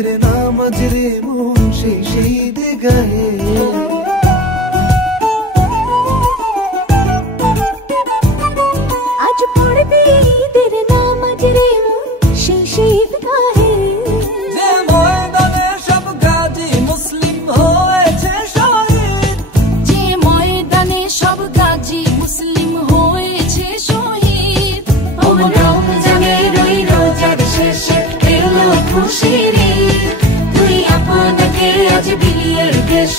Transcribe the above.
ঈদের নামাজ রে মন সেই ঈদ গাহে। আজ পড়বে ঈদের নামাজ রে মন সেই ঈদ গাহে। যে ময়দানে সব গাজী মুসলিম হয়েছে শহীদ, যে ময়দানে সব গাজী মুসলিম হয়েছে শহীদ। রমজানের ওই রোজার শেষে এলো খুশির ঈদ, তুই আপনাকে আজ বিলিয়ে দেশ